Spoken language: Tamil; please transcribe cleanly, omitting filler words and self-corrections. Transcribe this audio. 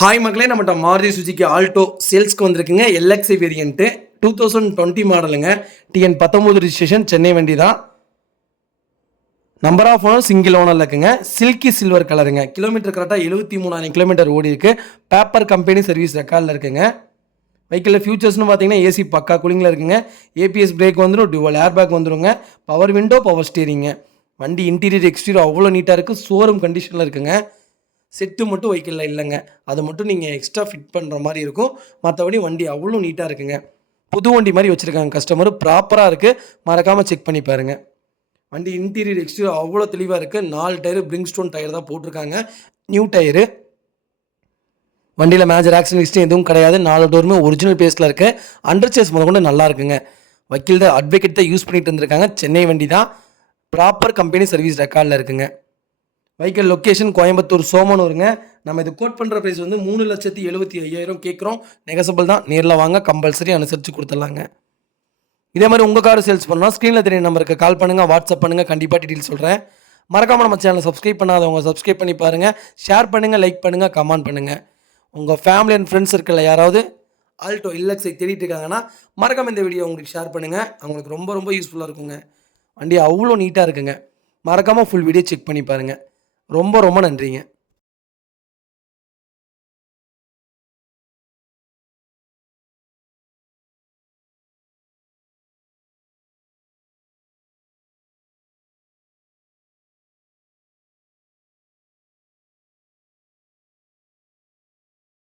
ஹாய் மக்களே, நம்மகிட்ட மாருதி சுஜுகி ஆல்டோ சேல்ஸ்க்கு வந்திருக்குங்க. எல்எக்ஸ்ஐ வேரியன்ட்டு 2020 மாடலுங்க. டிஎன் 19 ரிஜிஸ்ட்ரேஷன், சென்னை வண்டி தான். நம்பர் ஆஃப் ஓனர் சிங்கிள் ஓனரில் இருக்குங்க. சில்கி சில்வர் கலருங்க. கிலோமீட்டர் கரெக்டாக 73,000 கிலோமீட்டர் ஓடி இருக்கு. பேப்பர் கம்பெனி சர்வீஸ் ரெக்கார்டில் இருக்குங்க. வெஹிக்கிளில் ஃபியூச்சர்ஸ்னு பார்த்தீங்கன்னா ஏசி பக்கா கூலிங்கில் இருக்குங்க. ஏபிஎஸ் பிரேக் வந்துடும், டுவல் ஏர் பேக் வந்துடுங்க. பவர் விண்டோ, பவர் ஸ்டீரிங்க. வண்டி இன்டீரியர் எக்ஸ்டீரியர் அவ்வளோ நீட்டாக இருக்குது. ஷோரூம் கண்டிஷனில் இருக்குங்க. செட்டு மட்டும் வெஹிக்கிளில் இல்லைங்க. அதை மட்டும் நீங்கள் எக்ஸ்ட்ரா ஃபிட் பண்ணுற மாதிரி இருக்கும். மற்றபடி வண்டி அவ்வளோ நீட்டாக இருக்குங்க. புது வண்டி மாதிரி வச்சுருக்காங்க. கஸ்டமர் ப்ராப்பராக இருக்குது, மறக்காமல் செக் பண்ணி பாருங்கள். வண்டி இன்டீரியர் எக்ஸ்டீரியர் அவ்வளோ தெளிவாக இருக்குது. 4 டயரு பிரிங்ஸ்டோன் டயர் தான் போட்டிருக்காங்க, நியூ டயரு. வண்டியில் மேஜர் ஆக்சிடென்ட் ஹிஸ்ட்ரி எதுவும் கிடையாது. 4 டோருமே ஒரிஜினல் பேஸில் இருக்குது. அண்டர் சேஸ் முதல் கொண்டு நல்லா இருக்குங்க. வக்கீல் தான், அட்வொகேட் தான் யூஸ் பண்ணிட்டு இருந்திருக்காங்க. சென்னை வண்டி தான். ப்ராப்பர் கம்பெனி சர்வீஸ் ரெக்கார்டில் இருக்குங்க. வெஹிக்கிள் லொக்கேஷன் கோயம்புத்தூர் சோமனூருங்க. நம்ம இது கோட் பண்ணுற ப்ரைஸ் வந்து 3,75,000 கேட்குறோம். நெகசபிள் தான். நேரில் வாங்க, கம்பல்சரி அனுசரித்து கொடுத்துடலாங்க. இதே மாதிரி உங்கள் கார் சேல்ஸ் பண்ணால் ஸ்க்ரீனில் தெரிய நம்பருக்கு கால் பண்ணுங்கள், வாட்ஸ்அப் பண்ணுங்கள். கண்டிப்பாக டீட்டெயில் சொல்கிறேன். மறக்காமல் நம்ம சேனலை சப்ஸ்கிரைப் பண்ணாதவங்க சப்ஸ்கிரைப் பண்ணி பாருங்கள். ஷேர் பண்ணுங்கள், லைக் பண்ணுங்கள், கமெண்ட் பண்ணுங்கள். உங்கள் ஃபேமிலி அண்ட் ஃப்ரெண்ட்ஸ் சர்க்கிளில் யாராவது ஆல்டோ எல்எக்ஸ்ஐ தேடிட்டு இருக்காங்கன்னா மறக்காமல் இந்த வீடியோ உங்களுக்கு ஷேர் பண்ணுங்கள். அவங்களுக்கு ரொம்ப ரொம்ப யூஸ்ஃபுல்லாக இருக்குங்க. வண்டி அவ்வளோ நீட்டாக இருக்குங்க. மறக்காமல் ஃபுல் வீடியோ செக் பண்ணி பாருங்கள். ரொம்ப ரொம்ப நன்றிங்க.